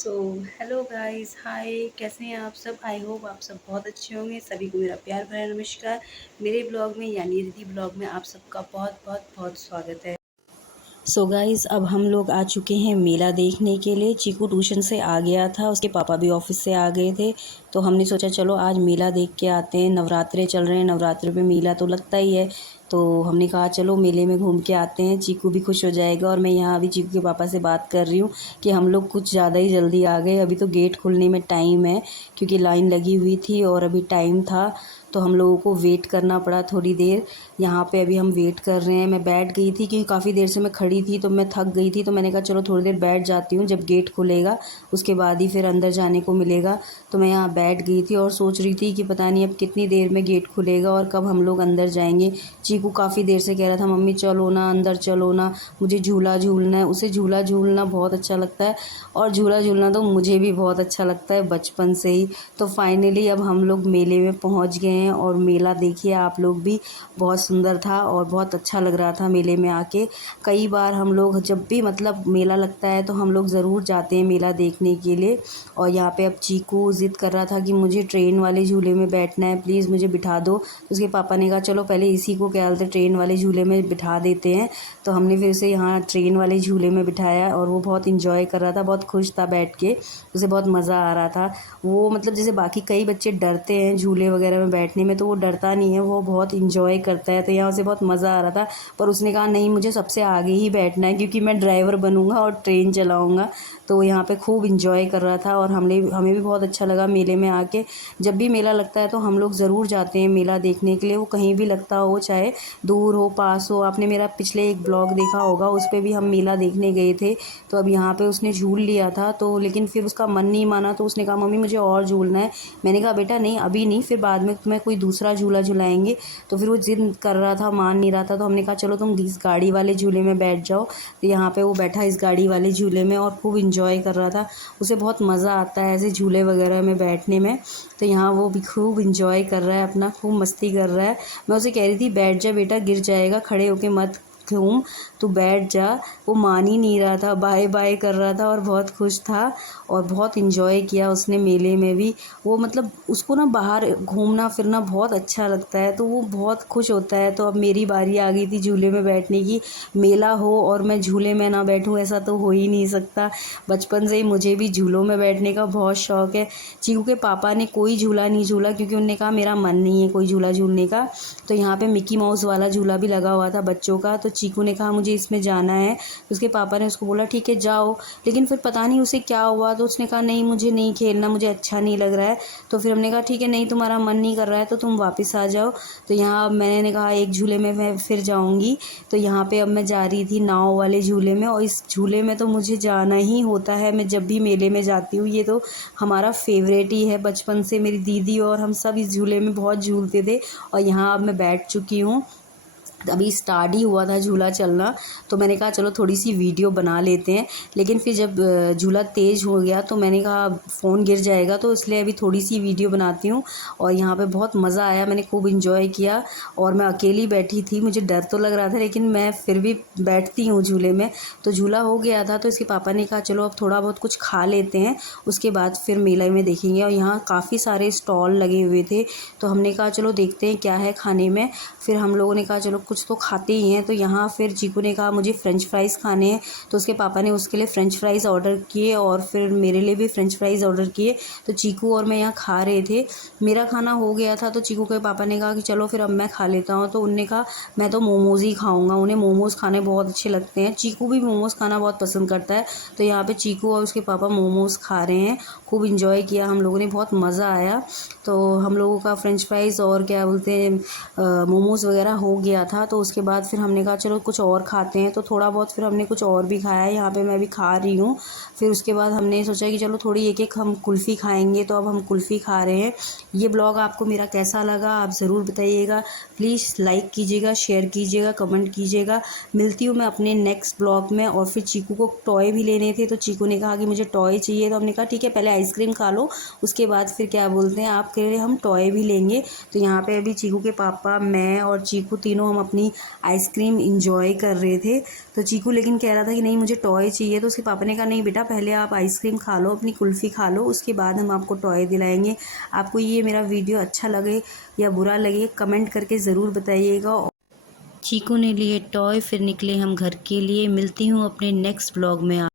So hello guys, हाय। कैसे हैं आप सब? आई होप आप सब बहुत अच्छे होंगे। सभी को मेरा प्यार भरा नमस्कार। मेरे ब्लॉग में यानी रिद्धि ब्लॉग में आप सबका बहुत बहुत बहुत स्वागत है। सो गाइस, अब हम लोग आ चुके हैं मेला देखने के लिए। चीकू ट्यूशन से आ गया था, उसके पापा भी ऑफिस से आ गए थे, तो हमने सोचा चलो आज मेला देख के आते हैं। नवरात्रे चल रहे हैं, नवरात्रे पे मेला तो लगता ही है, तो हमने कहा चलो मेले में घूम के आते हैं। चीकू भी खुश हो जाएगा। और मैं यहाँ अभी चीकू के पापा से बात कर रही हूँ कि हम लोग कुछ ज़्यादा ही जल्दी आ गए। अभी तो गेट खुलने में टाइम है, क्योंकि लाइन लगी हुई थी और अभी टाइम था, तो हम लोगों को वेट करना पड़ा थोड़ी देर। यहाँ पे अभी हम वेट कर रहे हैं। मैं बैठ गई थी क्योंकि काफ़ी देर से मैं खड़ी थी, तो मैं थक गई थी, तो मैंने कहा चलो थोड़ी देर बैठ जाती हूँ, जब गेट खुलेगा उसके बाद ही फिर अंदर जाने को मिलेगा। तो मैं यहाँ बैठ गई थी और सोच रही थी कि पता नहीं अब कितनी देर में गेट खुलेगा और कब हम लोग अंदर जाएंगे। चीकू काफ़ी देर से कह रहा था मम्मी चलो ना, अंदर चलो ना, मुझे झूला झूलना है। उसे झूला झूलना बहुत अच्छा लगता है, और झूला झूलना तो मुझे भी बहुत अच्छा लगता है बचपन से ही। तो फाइनली अब हम लोग मेले में पहुँच गए हैं, और मेला देखिए आप लोग भी, बहुत सुंदर था और बहुत अच्छा लग रहा था मेले में आके। कई बार हम लोग जब भी मतलब मेला लगता है तो हम लोग ज़रूर जाते हैं मेला देखने के लिए। और यहाँ पे अब चीकू ज़िद कर रहा था कि मुझे ट्रेन वाले झूले में बैठना है, प्लीज़ मुझे बिठा दो। तो उसके पापा ने कहा चलो पहले इसी को क्या बोलते ट्रेन वाले झूले में बिठा देते हैं। तो हमने फिर उसे यहाँ ट्रेन वाले झूले में बिठाया, और वो बहुत इंजॉय कर रहा था, बहुत खुश था बैठ के। उसे बहुत मज़ा आ रहा था। वो मतलब जैसे बाकी कई बच्चे डरते हैं झूले वगैरह में बैठने में, तो वो डरता नहीं है, वो बहुत इंजॉय करता है। तो यहाँ उसे बहुत मज़ा आ रहा था, पर उसने कहा नहीं मुझे सबसे आगे ही बैठना है, क्योंकि मैं ड्राइवर बनूंगा और ट्रेन चलाऊंगा। तो वो यहाँ पे खूब इंजॉय कर रहा था, और हमें भी बहुत अच्छा लगा मेले में आके। जब भी मेला लगता है तो हम लोग ज़रूर जाते हैं मेला देखने के लिए, वो कहीं भी लगता हो, चाहे दूर हो पास हो। आपने मेरा पिछले एक ब्लॉग देखा होगा, उस पर भी हम मेला देखने गए थे। तो अब यहाँ पे उसने झूल लिया था, तो लेकिन फिर उसका मन नहीं माना, तो उसने कहा मम्मी मुझे और झूलना है। मैंने कहा बेटा नहीं अभी नहीं, फिर बाद में तुम्हें कोई दूसरा झूला झुलाएंगे। तो फिर वो जिद कर रहा था, मान नहीं रहा था, तो हमने कहा चलो तुम इस गाड़ी वाले झूले में बैठ जाओ। तो यहाँ पे वो बैठा इस गाड़ी वाले झूले में और खूब इंजॉय कर रहा था। उसे बहुत मज़ा आता है ऐसे झूले वगैरह में बैठने में। तो यहाँ वो भी खूब इंजॉय कर रहा है अपना, खूब मस्ती कर रहा है। मैं उसे कह रही थी बैठ जा बेटा, गिर जाएगा, खड़े होके मत घूम, तू बैठ जा। वो मान ही नहीं रहा था, बाय बाय कर रहा था और बहुत खुश था, और बहुत इंजॉय किया उसने मेले में भी। वो मतलब उसको ना बाहर घूमना फिरना बहुत अच्छा लगता है, तो वो बहुत खुश होता है। तो अब मेरी बारी आ गई थी झूले में बैठने की। मेला हो और मैं झूले में ना बैठूं, ऐसा तो हो ही नहीं सकता। बचपन से ही मुझे भी झूलों में बैठने का बहुत शौक है। चीकू के पापा ने कोई झूला नहीं झूला, क्योंकि उन्होंने कहा मेरा मन नहीं है कोई झूला झूलने का। तो यहाँ पे मिकी माउस वाला झूला भी लगा हुआ था बच्चों का, तो चीकू ने कहा मुझे इसमें जाना है। तो उसके पापा ने उसको बोला ठीक है जाओ, लेकिन फिर पता नहीं उसे क्या हुआ, तो उसने कहा नहीं मुझे नहीं खेलना, मुझे अच्छा नहीं लग रहा है। तो फिर हमने कहा ठीक है, नहीं तुम्हारा मन नहीं कर रहा है तो तुम वापस आ जाओ। तो यहाँ अब मैंने कहा एक झूले में मैं फिर जाऊँगी। तो यहाँ पे अब मैं जा रही थी नाव वाले झूले में, और इस झूले में तो मुझे जाना ही होता है। मैं जब भी मेले में जाती हूँ, ये तो हमारा फेवरेट ही है बचपन से। मेरी दीदी और हम सब इस झूले में बहुत झूलते थे, और यहाँ अब मैं बैठ चुकी हूँ। अभी स्टार्ट ही हुआ था झूला चलना, तो मैंने कहा चलो थोड़ी सी वीडियो बना लेते हैं। लेकिन फिर जब झूला तेज़ हो गया तो मैंने कहा फ़ोन गिर जाएगा, तो इसलिए अभी थोड़ी सी वीडियो बनाती हूँ। और यहाँ पे बहुत मज़ा आया, मैंने खूब इंजॉय किया। और मैं अकेली बैठी थी, मुझे डर तो लग रहा था, लेकिन मैं फिर भी बैठती हूँ झूले में। तो झूला हो गया था, तो इसके पापा ने कहा चलो अब थोड़ा बहुत कुछ खा लेते हैं, उसके बाद फिर मेले में देखेंगे। और यहाँ काफ़ी सारे स्टॉल लगे हुए थे, तो हमने कहा चलो देखते हैं क्या है खाने में। फिर हम लोगों ने कहा चलो कुछ तो खाते ही हैं। तो यहाँ फिर चीकू ने कहा मुझे फ़्रेंच फ्राइज़ खाने हैं, तो उसके पापा ने उसके लिए फ़्रेंच फ्राइज़ ऑर्डर किए, और फिर मेरे लिए भी फ़्रेंच फ्राइज़ ऑर्डर किए। तो चीकू और मैं यहाँ खा रहे थे। मेरा खाना हो गया था, तो चीकू के पापा ने कहा कि चलो फिर अब मैं खा लेता हूँ। तो उनने कहा मैं तो मोमोज़ ही खाऊँगा, उन्हें मोमोज़ खाने बहुत अच्छे लगते हैं। चीकू भी मोमोज़ खाना बहुत पसंद करता है। तो यहाँ पर चीकू और उसके पापा मोमोज़ खा रहे हैं। खूब इंजॉय किया हम लोगों ने, बहुत मज़ा आया। तो हम लोगों का फ़्रेंच फ्राइज़ और क्या बोलते हैं मोमोज़ वगैरह हो गया था। तो उसके बाद फिर हमने कहा चलो कुछ और खाते हैं, तो थोड़ा बहुत फिर हमने कुछ और भी खाया है। यहाँ पे मैं भी खा रही हूँ। फिर उसके बाद हमने सोचा कि चलो थोड़ी एक एक हम कुल्फ़ी खाएंगे, तो अब हम कुल्फ़ी खा रहे हैं। ये ब्लॉग आपको मेरा कैसा लगा आप ज़रूर बताइएगा। प्लीज़ लाइक कीजिएगा, शेयर कीजिएगा, कमेंट कीजिएगा। मिलती हूँ मैं अपने नेक्स्ट ब्लॉग में। और फिर चीकू को टॉय भी लेने थे, तो चीकू ने कहा कि मुझे टॉय चाहिए। तो हमने कहा ठीक है पहले आइसक्रीम खा लो, उसके बाद फिर क्या बोलते हैं आपके लिए हम टॉय भी लेंगे। तो यहाँ पे अभी चीकू के पापा, मैं और चीकू तीनों हम अपनी आइसक्रीम इंजॉय कर रहे थे। तो चीकू लेकिन कह रहा था कि नहीं मुझे टॉय चाहिए, तो उसके पापा ने कहा नहीं बेटा पहले आप आइसक्रीम खा लो, अपनी कुल्फ़ी खा लो, उसके बाद हम आपको टॉय दिलाएंगे। आपको ये मेरा वीडियो अच्छा लगे या बुरा लगे कमेंट करके ज़रूर बताइएगा। चीकू ने लिए टॉय, फिर निकले हम घर के लिए। मिलती हूँ अपने नेक्स्ट ब्लॉग में।